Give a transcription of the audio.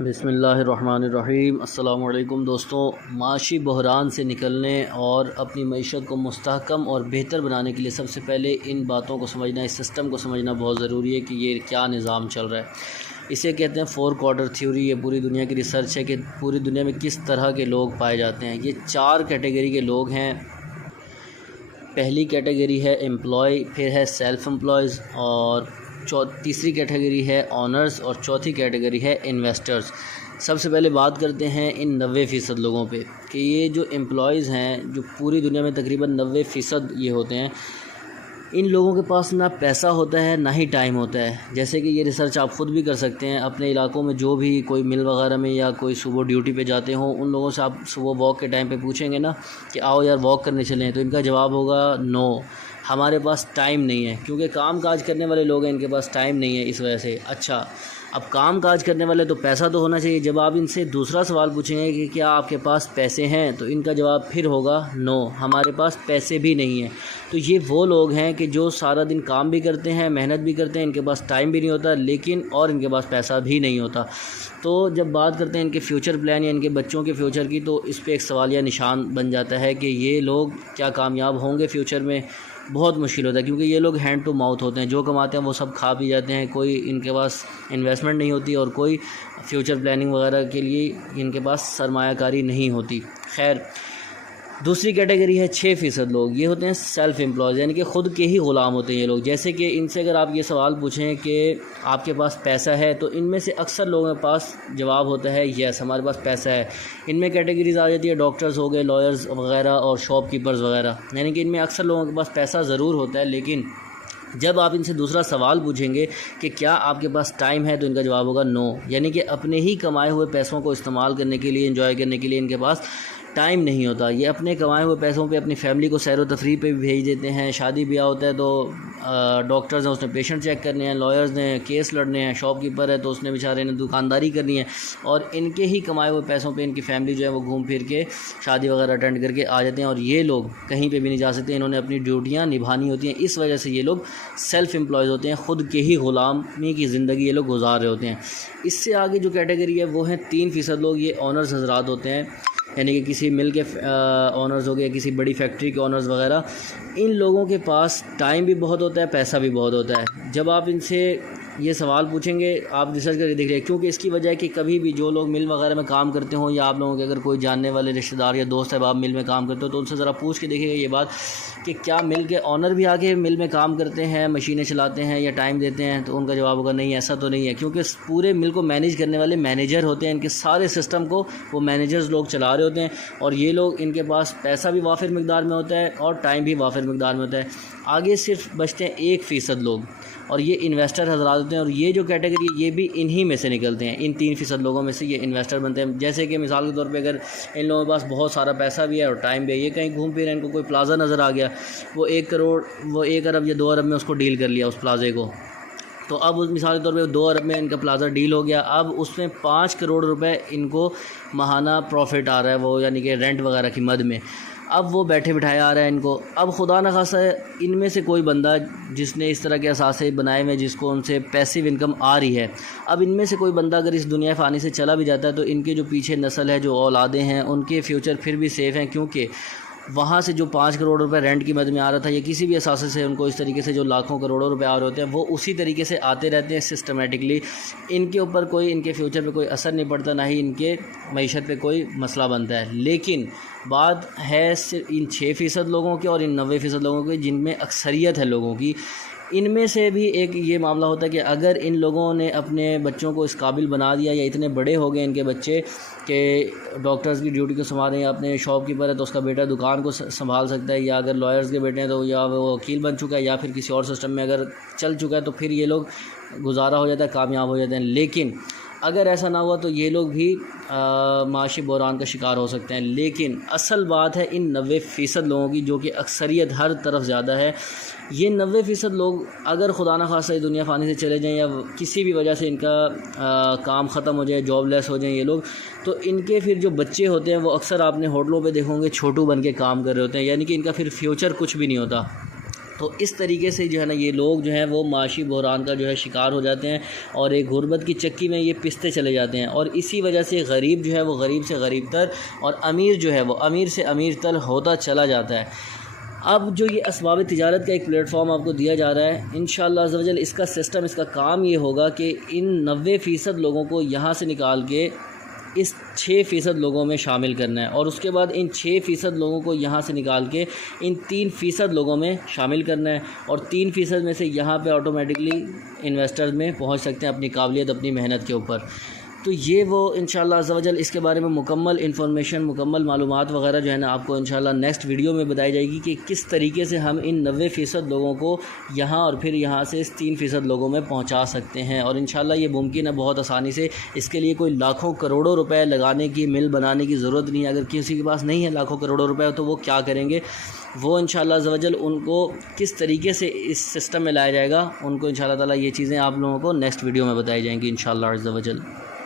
بسم اللہ الرحمن الرحیم۔ السلام علیکم دوستوں، معاشی بحران سے نکلنے اور اپنی معیشت کو مستحکم اور بہتر بنانے کے لیے سب سے پہلے ان باتوں کو سمجھنا، اس سسٹم کو سمجھنا بہت ضروری ہے کہ یہ کیا نظام چل رہا ہے۔ اسے کہتے ہیں 4 کوارٹر تھیوری۔ یہ پوری دنیا کی ریسرچ ہے کہ پوری دنیا میں کس طرح کے لوگ پائے جاتے ہیں۔ یہ 4 کیٹیگری کے لوگ ہیں۔ پہلی کیٹیگری ہے امپلائی، پھر ہے سیلف امپلائز، اور تیسری کیٹیگری ہے آنرز، اور چوتھی کیٹیگری ہے انویسٹرز۔ سب سے پہلے بات کرتے ہیں ان 90% لوگوں پہ کہ یہ جو امپلائیز ہیں، جو پوری دنیا میں تقریباً 90% یہ ہوتے ہیں، ان لوگوں کے پاس نہ پیسہ ہوتا ہے نہ ہی ٹائم ہوتا ہے۔ جیسے کہ یہ ریسرچ آپ خود بھی کر سکتے ہیں اپنے علاقوں میں، جو بھی کوئی مل وغیرہ میں یا کوئی صبح ڈیوٹی پہ جاتے ہوں، ان لوگوں سے آپ صبح واک کے ٹائم پہ پوچھیں گے نا کہ آؤ یار واک کرنے چلیں، تو ان کا جواب ہوگا نو، ہمارے پاس ٹائم نہیں ہے، کیونکہ کام کاج کرنے والے لوگ ہیں، ان کے پاس ٹائم نہیں ہے اس وجہ سے۔ اچھا، اب کام کاج کرنے والے تو پیسہ تو ہونا چاہیے۔ جب آپ ان سے دوسرا سوال پوچھیں گے کہ کیا آپ کے پاس پیسے ہیں، تو ان کا جواب پھر ہوگا نو، ہمارے پاس پیسے بھی نہیں ہیں۔ تو یہ وہ لوگ ہیں کہ جو سارا دن کام بھی کرتے ہیں، محنت بھی کرتے ہیں، ان کے پاس ٹائم بھی نہیں ہوتا، لیکن اور ان کے پاس پیسہ بھی نہیں ہوتا۔ تو جب بات کرتے ہیں ان کے فیوچر پلان یا ان کے بچوں کے فیوچر کی، تو اس پہ ایک سوالیہ نشان بن جاتا ہے کہ یہ لوگ کیا کامیاب ہوں گے فیوچر میں۔ بہت مشکل ہوتا ہے، کیونکہ یہ لوگ ہینڈ ٹو ماؤتھ ہوتے ہیں، جو کماتے ہیں وہ سب کھا پی جاتے ہیں، کوئی ان کے پاس انویسٹمنٹ نہیں ہوتی اور کوئی فیوچر پلاننگ وغیرہ کے لیے ان کے پاس سرمایہ کاری نہیں ہوتی۔ خیر، دوسری کیٹیگری ہے 6% لوگ، یہ ہوتے ہیں سیلف امپلائز، یعنی کہ خود کے ہی غلام ہوتے ہیں یہ لوگ۔ جیسے کہ ان سے اگر آپ یہ سوال پوچھیں کہ آپ کے پاس پیسہ ہے، تو ان میں سے اکثر لوگوں کے پاس جواب ہوتا ہے یس، ہمارے پاس پیسہ ہے۔ ان میں کیٹیگریز آ جاتی ہے ڈاکٹرز ہو گئے، لائرز وغیرہ، اور شاپ کیپرز وغیرہ، یعنی کہ ان میں اکثر لوگوں کے پاس پیسہ ضرور ہوتا ہے، لیکن جب آپ ان سے دوسرا سوال پوچھیں گے کہ کیا آپ کے پاس ٹائم ہے، تو ان کا جواب ہوگا نو، یعنی کہ اپنے ہی کمائے ہوئے پیسوں کو استعمال کرنے کے لیے، انجوائے کرنے کے لیے ان کے پاس ٹائم نہیں ہوتا۔ یہ اپنے کمائے ہوئے پیسوں پہ اپنی فیملی کو سیر و تفریح پہ بھی بھیج دیتے ہیں، شادی بیاہ ہوتا ہے تو ڈاکٹرز ہیں، اس نے پیشنٹ چیک کرنے ہیں، لائرز نے کیس لڑنے ہیں، شاپ کیپر ہے تو اس نے بیچارے نے دکانداری کرنی ہے، اور ان کے ہی کمائے ہوئے پیسوں پہ ان کی فیملی جو ہے وہ گھوم پھر کے شادی وغیرہ اٹینڈ کر کے آ جاتے ہیں، اور یہ لوگ کہیں پہ بھی نہیں جا سکتے، انہوں نے اپنی ڈیوٹیاں نبھانی ہوتی ہیں۔ اس وجہ سے یہ لوگ سیلف امپلائز ہوتے ہیں، خود کے ہی غلامی کی زندگی یہ لوگ گزار رہے ہوتے ہیں۔ اس سے آگے جو کیٹیگری ہے وہ ہیں 3% لوگ، یہ آنرز حضرات ہوتے ہیں، یعنی کہ کسی مل کے آنرز ہو گئے، کسی بڑی فیکٹری کے آنرز وغیرہ۔ ان لوگوں کے پاس ٹائم بھی بہت ہوتا ہے، پیسہ بھی بہت ہوتا ہے۔ جب آپ ان سے یہ سوال پوچھیں گے، آپ ریسرچ کر کے دیکھ رہے ہیں، کیونکہ اس کی وجہ ہے کہ کبھی بھی جو لوگ مل وغیرہ میں کام کرتے ہوں، یا آپ لوگوں کے اگر کوئی جاننے والے رشتہ دار یا دوست احباب مل میں کام کرتے ہو، تو ان سے ذرا پوچھ کے دیکھیں گے یہ بات کہ کیا مل کے آنر بھی آگے مل میں کام کرتے ہیں، مشینیں چلاتے ہیں یا ٹائم دیتے ہیں، تو ان کا جواب ہوگا نہیں، ایسا تو نہیں ہے، کیونکہ پورے مل کو مینیج کرنے والے مینیجر ہوتے ہیں، ان کے سارے سسٹم کو وہ مینیجرز لوگ چلا رہے ہوتے ہیں، اور یہ لوگ ان کے پاس پیسہ بھی وافر مقدار میں ہوتا ہے اور ٹائم بھی وافر مقدار میں ہوتا ہے۔ آگے صرف بچتے ہیں 1% لوگ، اور یہ انویسٹر حضرات ہوتے ہیں، اور یہ جو کیٹیگری یہ بھی انہی میں سے نکلتے ہیں، ان 3% لوگوں میں سے یہ انویسٹر بنتے ہیں۔ جیسے کہ مثال کے طور پہ اگر ان لوگوں کے پاس بہت سارا پیسہ بھی ہے اور ٹائم بھی ہے، یہ کہیں گھوم پھر رہے ہیں، ان کو کوئی پلازا نظر آ گیا، وہ 1 ارب یا 2 ارب میں اس کو ڈیل کر لیا اس پلازے کو، تو اب اس مثال کے طور پہ 2 ارب میں ان کا پلازا ڈیل ہو گیا، اب اس میں 5 کروڑ روپے ان کو ماہانہ پروفٹ آ رہا ہے، وہ یعنی کہ رینٹ وغیرہ کی مد میں۔ اب وہ بیٹھے بٹھائے آ رہا ہے ان کو۔ اب خدا نخواستہ ان میں سے کوئی بندہ جس نے اس طرح کے اثاثے بنائے ہوئے، جس کو ان سے پیسیو انکم آ رہی ہے، اب ان میں سے کوئی بندہ اگر اس دنیا فانی سے چلا بھی جاتا ہے، تو ان کے جو پیچھے نسل ہے، جو اولادیں ہیں، ان کے فیوچر پھر بھی سیف ہیں، کیونکہ وہاں سے جو 5 کروڑ روپے رینٹ کی مد میں آ رہا تھا، یا کسی بھی اثاثے سے ان کو اس طریقے سے جو لاکھوں کروڑوں روپے آ رہے ہوتے ہیں، وہ اسی طریقے سے آتے رہتے ہیں سسٹمیٹکلی۔ ان کے اوپر کوئی، ان کے فیوچر پہ کوئی اثر نہیں پڑتا، نہ ہی ان کے معیشت پہ کوئی مسئلہ بنتا ہے۔ لیکن بات ہے صرف ان 6% لوگوں کی اور ان 90% لوگوں کی، جن میں اکثریت ہے لوگوں کی۔ ان میں سے بھی ایک یہ معاملہ ہوتا ہے کہ اگر ان لوگوں نے اپنے بچوں کو اس قابل بنا دیا، یا اتنے بڑے ہو گئے ان کے بچے کہ ڈاکٹرز کی ڈیوٹی کو سنبھالیں، یا اپنے شاپ کیپر ہے تو اس کا بیٹا دکان کو سنبھال سکتا ہے، یا اگر لائرز کے بیٹے ہیں تو یا وہ وکیل بن چکا ہے، یا پھر کسی اور سسٹم میں اگر چل چکا ہے، تو پھر یہ لوگ گزارا ہو جاتا ہے، کامیاب ہو جاتے ہیں۔ لیکن اگر ایسا نہ ہوا تو یہ لوگ بھی معاشی بحران کا شکار ہو سکتے ہیں۔ لیکن اصل بات ہے ان 90% لوگوں کی، جو کہ اکثریت ہر طرف زیادہ ہے۔ یہ 90% لوگ اگر خدا نخواستہ دنیا فانی سے چلے جائیں، یا کسی بھی وجہ سے ان کا کام ختم ہو جائے، جاب لیس ہو جائیں یہ لوگ، تو ان کے پھر جو بچے ہوتے ہیں وہ اکثر آپ نے ہوٹلوں پہ دیکھو گے چھوٹو بن کے کام کر رہے ہوتے ہیں، یعنی کہ ان کا پھر فیوچر کچھ بھی نہیں ہوتا۔ تو اس طریقے سے جو ہے نا یہ لوگ جو ہیں وہ معاشی بحران کا جو ہے شکار ہو جاتے ہیں اور ایک غربت کی چکی میں یہ پستے چلے جاتے ہیں، اور اسی وجہ سے غریب جو ہے وہ غریب سے غریب تر اور امیر جو ہے وہ امیر سے امیر تر ہوتا چلا جاتا ہے۔ اب جو یہ اسباب تجارت کا ایک پلیٹ فارم آپ کو دیا جا رہا ہے، انشاءاللہ عز و جل اس کا سسٹم، اس کا کام یہ ہوگا کہ ان 90% لوگوں کو یہاں سے نکال کے اس 6% لوگوں میں شامل کرنا ہے، اور اس کے بعد ان 6% لوگوں کو یہاں سے نکال کے ان 3% لوگوں میں شامل کرنا ہے، اور 3% میں سے یہاں پہ آٹومیٹکلی انویسٹرز میں پہنچ سکتے ہیں اپنی قابلیت، اپنی محنت کے اوپر۔ تو یہ وہ انشاءاللہ عز و جل اس کے بارے میں مکمل انفارمیشن، مکمل معلومات وغیرہ جو ہے نا آپ کو انشاءاللہ نیکسٹ ویڈیو میں بتائی جائے گی کہ کس طریقے سے ہم ان 90% لوگوں کو یہاں اور پھر یہاں سے اس 3% لوگوں میں پہنچا سکتے ہیں، اور انشاءاللہ یہ ممکن ہے بہت آسانی سے۔ اس کے لیے کوئی لاکھوں کروڑوں روپے لگانے کی، مل بنانے کی ضرورت نہیں ہے۔ اگر کسی کے پاس نہیں ہے لاکھوں کروڑوں روپے تو وہ کیا کریں گے، وہ انشاءاللہ عز و جل ان کو کس طریقے سے اس سسٹم میں لایا جائے گا، ان کو انشاءاللہ تعالیٰ یہ چیزیں آپ لوگوں کو نیکسٹ ویڈیو میں بتائی جائیں گی انشاءاللہ عز و جل۔